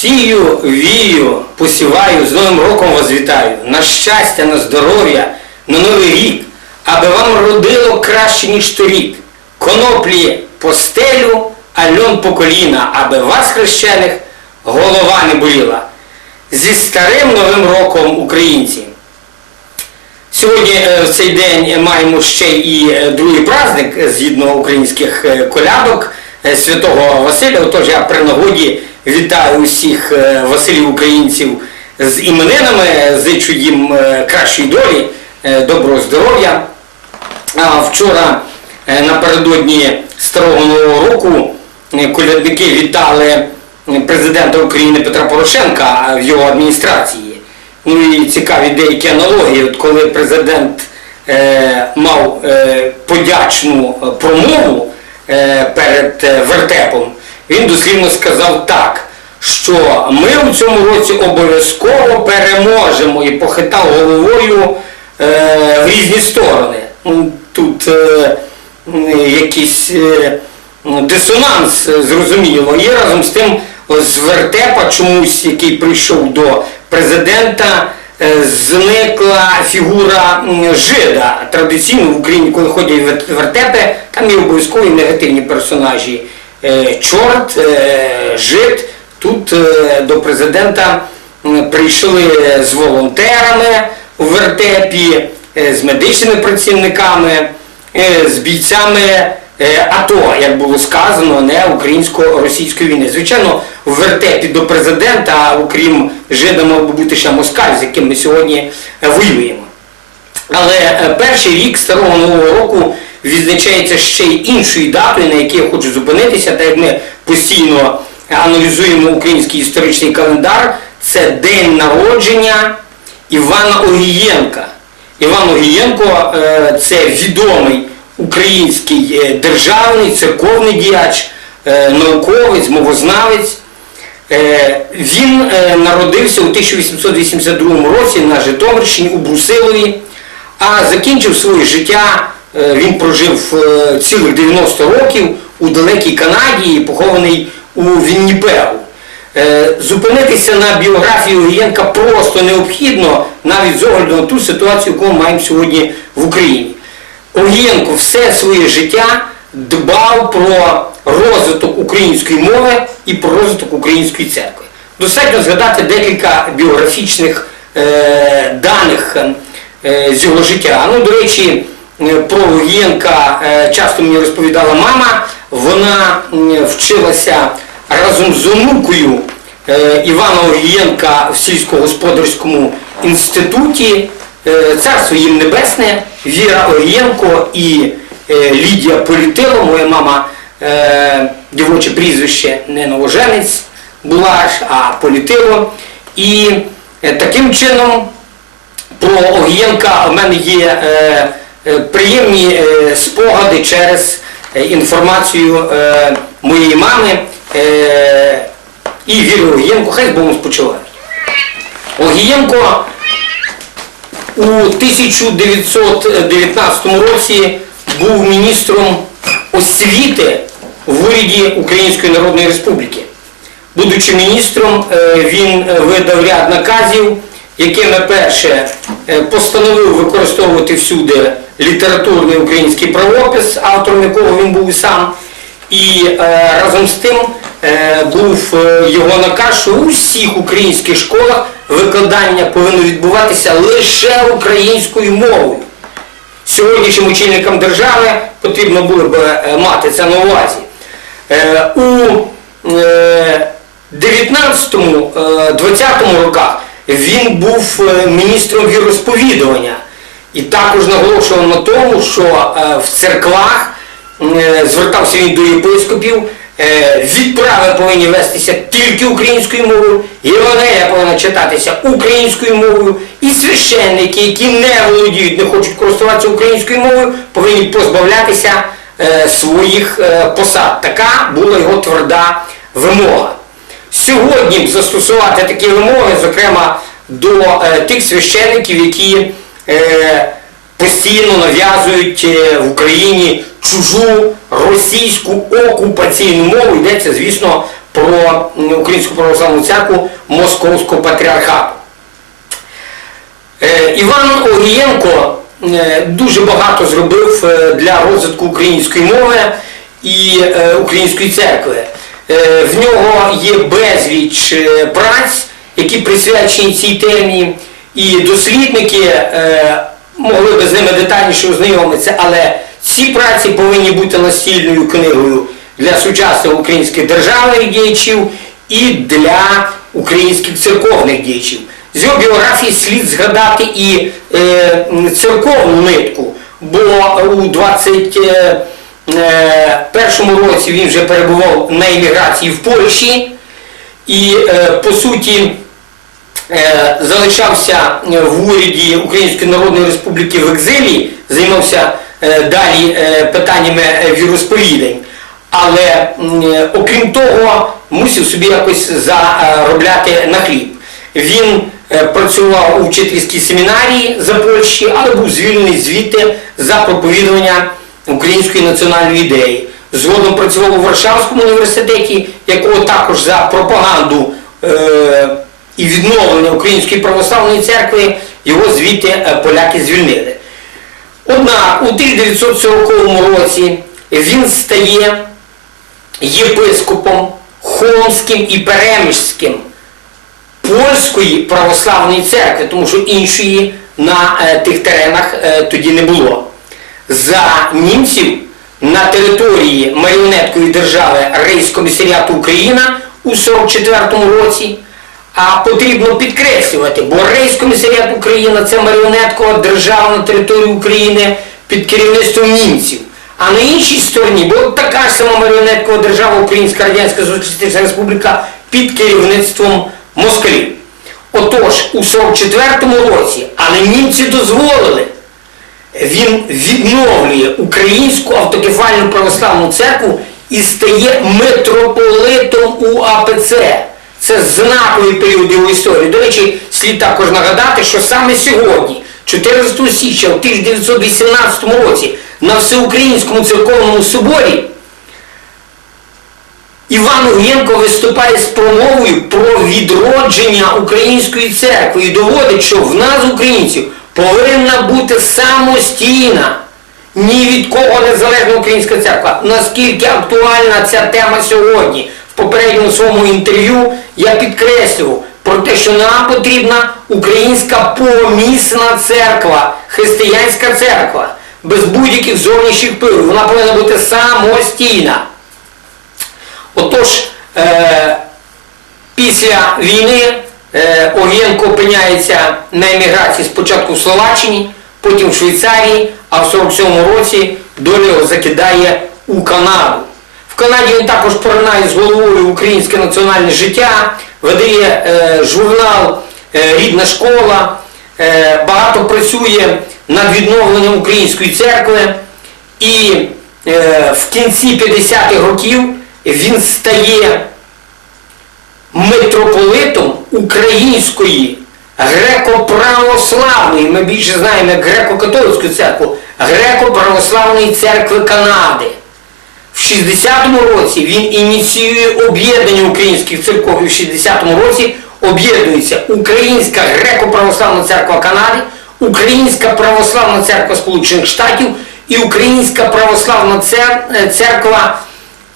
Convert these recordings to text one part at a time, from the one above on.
Сію, вію, посіваю, з Новим роком вас вітаю. На щастя, на здоров'я, на новий рік, аби вам родило краще, ніж торік. Коноплі по стелю, а льон по коліна, аби вас, хрещених, голова не боліла. Зі старим новим роком українці. Сьогодні е, в цей день маємо ще і е, другий праздник е, згідно українських колядок Святого Василя. Отож я при нагоді вітаю усіх е, Василів українців з іменинами, зичу їм е, кращої долі, е, доброго здоров'я. А вчора напередодні Старого Нового року колядники вітали президента України Петра Порошенка в його адміністрації. Ну і цікаві деякі аналогії. От коли президент е, мав е, подячну промову е, перед вертепом, він дослівно сказав так, що ми у цьому році обов'язково переможемо і похитав головою е, в різні сторони. Ну, Тут е, якийсь е, дисонанс, е, зрозуміло. І разом з тим з вертепа чомусь, який прийшов до президента, е, зникла фігура жида. Традиційно в Україні, коли ходять вертепи, там є обов'язкові негативні персонажі. Е, Чорт, е, жид. Тут е, до президента прийшли з волонтерами у вертепі, з медичними працівниками, з бійцями АТО, як було сказано, не українсько-російської війни. Звичайно, в вертепі до президента, окрім жида, мав би бути ще москаль, з яким ми сьогодні воюємо. Але перший рік старого нового року відзначається ще й іншою датою, на якій я хочу зупинитися, так як ми постійно аналізуємо український історичний календар, це день народження Івана Огієнка. Іван Огієнко е, це відомий український е, державний, церковний діяч, е, науковець, мовознавець. Він народився у 1882 році на Житомирщині у Брусилові, а закінчив своє життя, він прожив е, цілих 90 років у далекій Канаді похований у Вінніпегу. Е, Зупинитися на біографію Огієнка просто необхідно, навіть з огляду на ту ситуацію, яку ми маємо сьогодні в Україні. Огієнко все своє життя дбав про розвиток української мови і про розвиток української церкви. Достатньо згадати декілька біографічних е, даних е, з його життя. Ну, до речі, е, про Огієнка е, часто мені розповідала мама. Вона вчилася разом з онукою е, Івана Огієнка в сільськогосподарському інституті. Е, Царство їм небесне, Віра Огієнко і е, Лідія Політило, моя мама, е, дівоче прізвище не новоженець була аж, а Політило. І е, таким чином про Огієнка в мене є е, е, приємні е, спогади через е, інформацію е, моєї мами е, і Віри Огієнко, хай з Богом спочивають. Огієнко у 1919 році був міністром освіти в уряді Української Народної Республіки. Будучи міністром, е, він е, видав ряд наказів, якими перше е, постановив використовувати всюди літературний український правопис, автором якого він був і сам. І е, разом з тим е, був е, його наказ, що у всіх українських школах викладання повинно відбуватися лише українською мовою. Сьогоднішнім очільникам держави потрібно було б е, мати це на увазі. Е, у е, 19-20 роках він був е, міністром віросповідування і також наголошував на тому, що е, в церквах е, звертався він до єпископів, е, відправи повинні вестися тільки українською мовою, Євангелія повинна читатися українською мовою, і священники, які не володіють, не хочуть користуватися українською мовою, повинні позбавлятися своїх посад. Така була його тверда вимога. Сьогодні застосувати такі вимоги, зокрема до тих священиків, які постійно нав'язують е, в Україні чужу російську окупаційну мову. Йдеться, звісно, про Українську православну церкву Московського патріархату. Е, Іван Огієнко е, дуже багато зробив е, для розвитку української мови і е, української церкви. Е, В нього є безліч е, праць, які присвячені цій темі, і дослідники е, могли би з ними детальніше ознайомитися, але ці праці повинні бути настільною книгою для сучасних українських державних діячів і для українських церковних діячів. З його біографії слід згадати і е, церковну нитку, бо у 21 році він вже перебував на імміграції в Польщі і, е, по суті, е, залишався в уряді Української Народної Республіки в екзилі, займався е, далі е, питаннями е, віросповідань. Але е, окрім того, мусив собі якось заробляти на хліб. Він е, працював у вчительській семінарії за Польщі, але був звільнений звідти за проповідування української національної ідеї. Згодом працював у Варшавському університеті, якого також за пропаганду е, і відновлення Української православної церкви його звідти е, поляки звільнили. Однак у 1940 році він стає єпископом Холмським і Переміжським польської православної церкви, тому що іншої на е, тих теренах е, тоді не було. За німців на території маріонеткової держави Рейскомісаріату Україна у 44-му році. А потрібно підкреслювати, бо Рейскомісаріат Україна це маріонеткова держава на території України під керівництвом німців. А на іншій стороні була така ж сама маріонеткова держава Українська Радянська Соціалістична Республіка під керівництвом москалів. Отож, у 44-му році, але німці дозволили, він відновлює Українську автокефальну православну церкву і стає митрополитом у АПЦ. Це знаковий період його історії. До речі, слід також нагадати, що саме сьогодні, 14 січня в 1918 році, на Всеукраїнському церковному соборі Іван Угєнко виступає з промовою про відродження української церкви і доводить, що в нас, українців, повинна бути самостійна, ні від кого незалежна українська церква. Наскільки актуальна ця тема сьогодні? Попередньому своєму інтерв'ю я підкреслював про те, що нам потрібна українська помісна церква, християнська церква, без будь-яких зовнішніх впливів. Вона повинна бути самостійна. Отож, е, після війни е, Огієнко опиняється на еміграції спочатку в Словаччині, потім в Швейцарії, а в 47-му році доля його закидає у Канаду. Канаді він також поринає з головою українське національне життя, видає е, журнал е, Рідна школа, е, багато працює над відновленням української церкви. І е, в кінці 50-х років він стає митрополитом української греко-православної, ми більше знаємо як греко-католицьку церкву, греко-православної церкви Канади. В 60-му році він ініціює об'єднання українських церков і в 60-му році об'єднується Українська греко-православна церква Канади, Українська православна церква Сполучених Штатів і Українська православна церква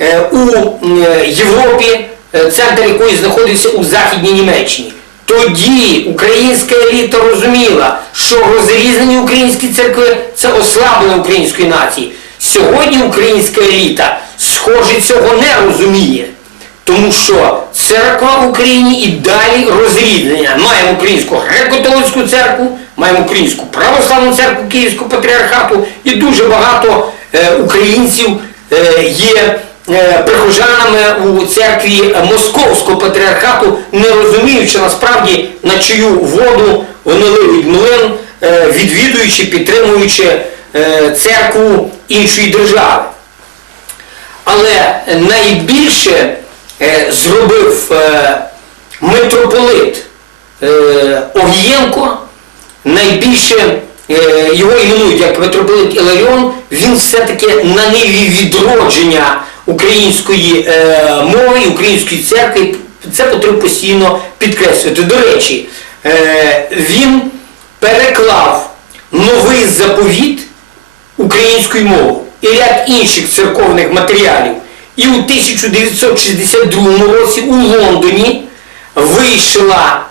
е, у е, Європі, е, центр якої знаходився у Західній Німеччині. Тоді українська еліта розуміла, що розрізнені українські церкви це ослаблення української нації. Сьогодні українська еліта, схоже, цього не розуміє. Тому що церква в Україні і далі розрізнення. Маємо українську греко-католицьку церкву, маємо українську православну церкву Київського патріархату і дуже багато е, українців е, є е, прихожанами у церкві Московського патріархату, не розуміючи насправді на чию воду вони ливуть млин, е, відвідуючи, підтримуючи церкву іншої держави. Але найбільше е, зробив е, митрополит е, Огієнко, найбільше е, його іменують як митрополит Іларіон, він все-таки на ниві відродження української е, мови і української церкви. Це потрібно постійно підкреслювати. До речі, е, він переклав новий заповіт українською мовою і ряд інших церковних матеріалів. І у 1962 році у Лондоні вийшла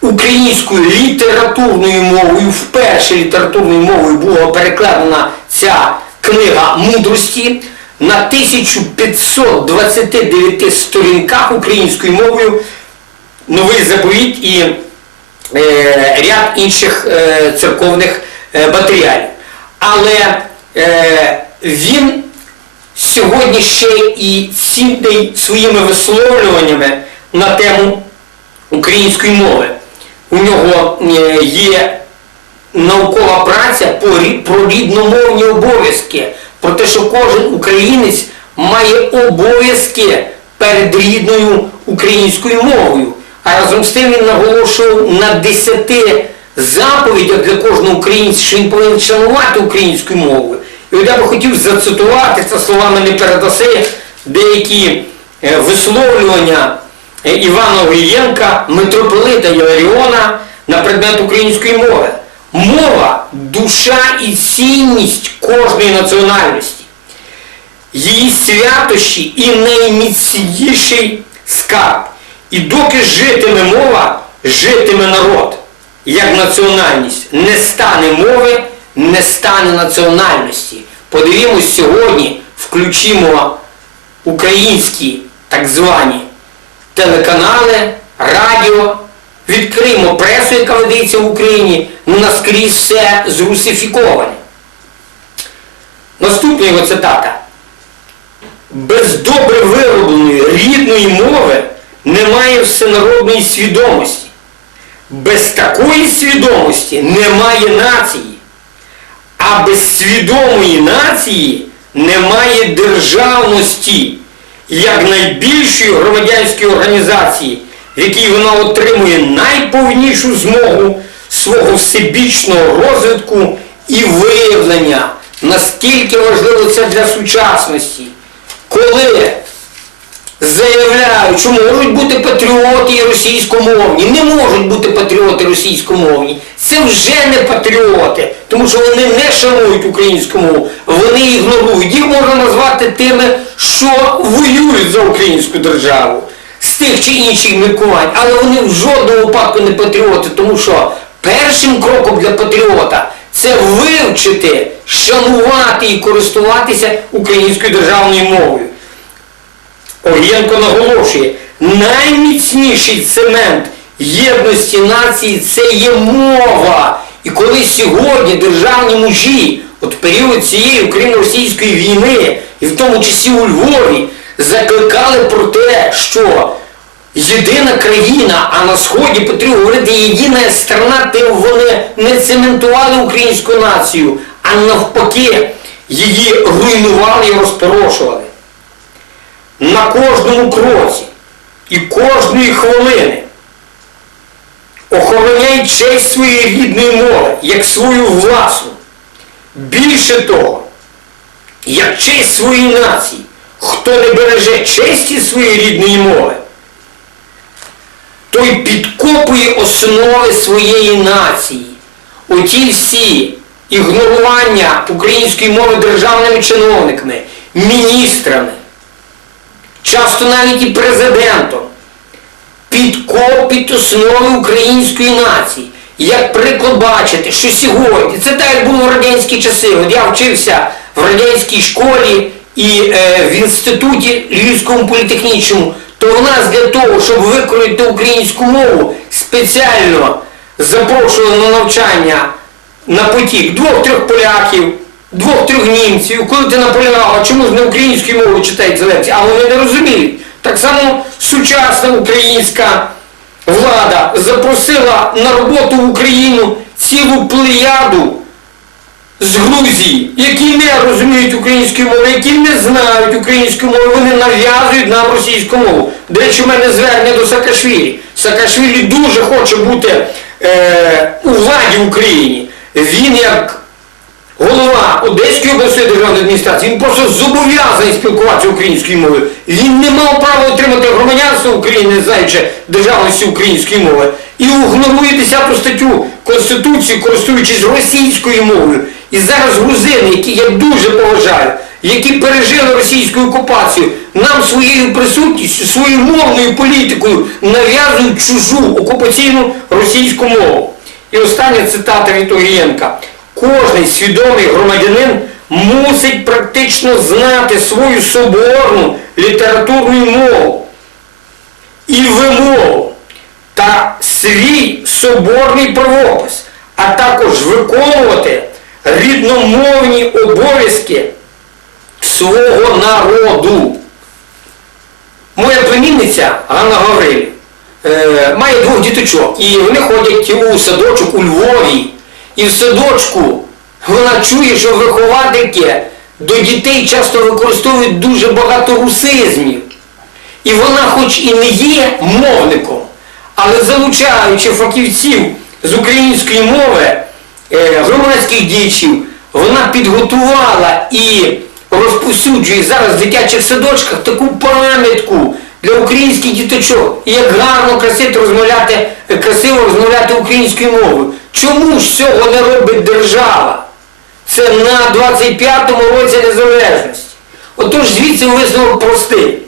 українською літературною мовою, вперше літературною мовою була перекладена ця книга мудрості на 1529 сторінках українською мовою новий заповіт і е, ряд інших е, церковних е, матеріалів. Але е, він сьогодні ще і цінний своїми висловлюваннями на тему української мови. У нього е, є наукова праця по про рідномовні обов'язки, про те, що кожен українець має обов'язки перед рідною українською мовою. А разом з тим він наголошував на десяти заповідях для кожного українця, що він повинен шанувати українську мову. І от я би хотів зацитувати, це словами не передаси, деякі е, висловлювання е, Івана Огієнка, митрополита Іларіона на предмет української мови. Мова душа і цінність кожної національності, її святощі і найміцніший скарб. І доки житиме мова, житиме народ, як національність. Не стане мови, не стане національності. Подивімось сьогодні, включимо українські так звані телеканали, радіо, відкриємо пресу, яка ведеться в Україні, ну наскрізь все зрусифіковане. Наступна його цитата. Без добре виробленої рідної мови немає всенародної свідомості. Без такої свідомості немає нації. А без свідомої нації немає державності, як найбільшої громадянської організації, в якій вона отримує найповнішу змогу свого всебічного розвитку і виявлення, наскільки важливо це для сучасності. Коли заявляють, що можуть бути патріоти російськомовні. Не можуть бути патріоти російськомовні. Це вже не патріоти, тому що вони не шанують українську мову, вони ігнорують. Їх можна назвати тими, що воюють за українську державу з тих чи інших міркувань, але вони в жодному випадку не патріоти, тому що першим кроком для патріота це вивчити, шанувати і користуватися українською державною мовою. Огієнко наголошує, найміцніший цемент єдності нації це є мова. І коли сьогодні державні мужі, от період цієї україно-російської війни, і в тому числі у Львові, закликали про те, що єдина країна, а на Сході потрібно говорити єдина страна, тим вони не цементували українську націю, а навпаки, її руйнували і розпорошували на кожному кроці і кожної хвилини. Охороняй честь своєї рідної мови, як свою власну. Більше того, як честь своєї нації, хто не береже честі своєї рідної мови, той підкопує основи своєї нації. Оті всі ігнорування української мови державними чиновниками, міністрами, часто навіть і президентом, підкопить основи української нації. Як приклад бачите, що сьогодні, це так як було в радянські часи. От я вчився в радянській школі і е, в інституті Львівському політехнічному, то в нас для того, щоб викроїти українську мову, спеціально запрошували на навчання на потік двох-трьох поляків, двох-трьох німців. Коли ти наполягав, чому ж не українською мовою читають лекції? А вони не розуміють. Так само сучасна українська влада запросила на роботу в Україну цілу плеяду з Грузії, які не розуміють української мови, які не знають української мови, вони нав'язують нам російську мову. До речі, у мене звернення до Саакашвілі. Саакашвілі дуже хоче бути е, у владі в Україні. Він як голова Одеської обласної державної адміністрації, він просто зобов'язаний спілкуватися українською мовою. Він не мав права отримати громадянство України, знаючи державності української мови. І ігнорує 10 статтю Конституції, користуючись російською мовою. І зараз грузини, які я дуже поважаю, які пережили російську окупацію, нам своєю присутністю, своєю мовною політикою нав'язують чужу окупаційну російську мову. І остання цитата від Огієнка. Кожний свідомий громадянин мусить практично знати свою соборну літературну мову і вимову та свій соборний правопис, а також виконувати рідномовні обов'язки свого народу. Моя племінниця Ганна Гаврилів е, має двох діточок, і вони ходять у садочок у Львові. І в садочку вона чує, що виховательки до дітей часто використовують дуже багато русизмів. І вона хоч і не є мовником, але залучаючи фахівців з української мови, е, громадських діячів, вона підготувала і розповсюджує зараз в дитячих садочках таку пам'ятку для українських діточок. Як гарно, красиво розмовляти, красиво розмовляти українською мовою. Чому ж цього не робить держава? Це на 25-му році незалежності. Отож звідси висновок простий.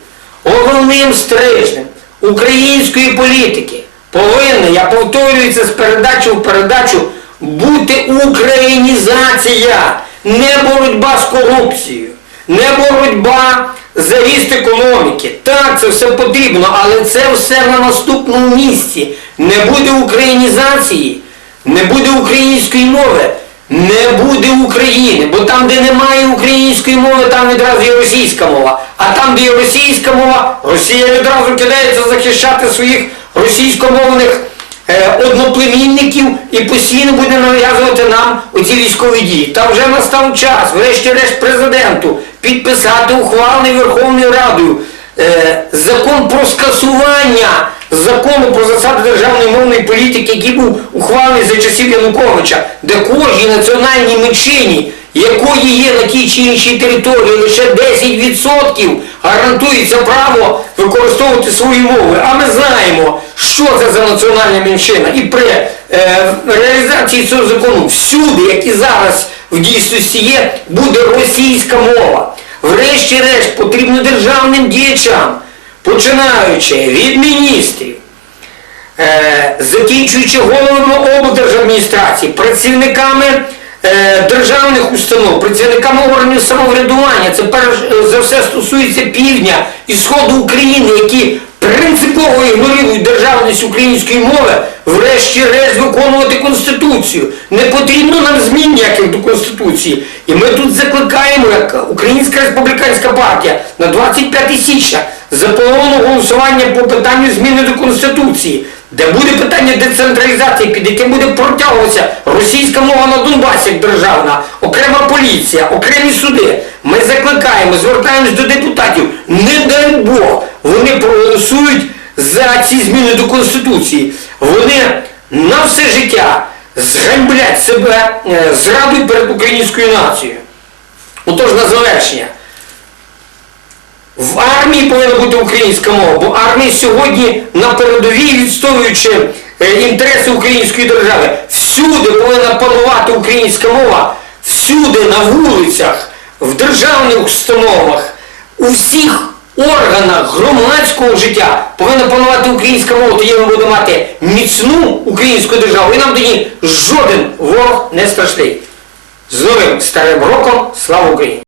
Головним стрижнем української політики повинна, я повторюю це з передачі в передачу, бути українізація, не боротьба з корупцією, не боротьба за ріст економіки. Так, це все потрібно, але це все на наступному місці. Не буде українізації, не буде української мови, не буде України, бо там, де немає української мови, там відразу є російська мова. А там, де є російська мова, Росія відразу кидається захищати своїх російськомовних е, одноплемінників і постійно буде нав'язувати нам оці військові дії. Та вже настав час, врешті-решт президенту, підписати ухвалений Верховною Радою е, закон про скасування закону про засади державної мовної політики, який був ухвалений за часів Януковича, де кожній національній меншині, якої є на тій чи іншій території лише 10% гарантується право використовувати свої мови. А ми знаємо, що це за національна меншина. І при е, реалізації цього закону всюди, як і зараз в дійсності є, буде російська мова. Врешті-решт потрібно державним діячам, починаючи від міністрів, е, закінчуючи головами облдержадміністрації, працівниками е, державних установ, працівниками органів самоврядування, це перш за все стосується півдня і сходу України, які принципово ігнорують державність української мови, врешті-решт виконувати Конституцію. Не потрібно нам змін ніяких до Конституції. І ми тут закликаємо, як Українська республіканська партія, на 25 січня заплановано голосування по питанню зміни до Конституції, де буде питання децентралізації, під яким буде протягуватися російська мова на Донбасі як державна, окрема поліція, окремі суди. Ми закликаємо, звертаємось до депутатів, не дай Бог, вони проголосують за ці зміни до Конституції. Вони на все життя зганьблять себе е, зрадою перед українською нацією. Отож на завершення. В армії повинна бути українська мова, бо армія сьогодні на передовій, відстоюючи е, інтереси української держави, всюди повинна панувати українська мова, всюди на вулицях, в державних установах, у всіх органах громадського життя повинна панувати українська мова, тоді ми будемо мати міцну українську державу, і нам тоді жоден ворог не страшний. З новим старим роком, слава Україні!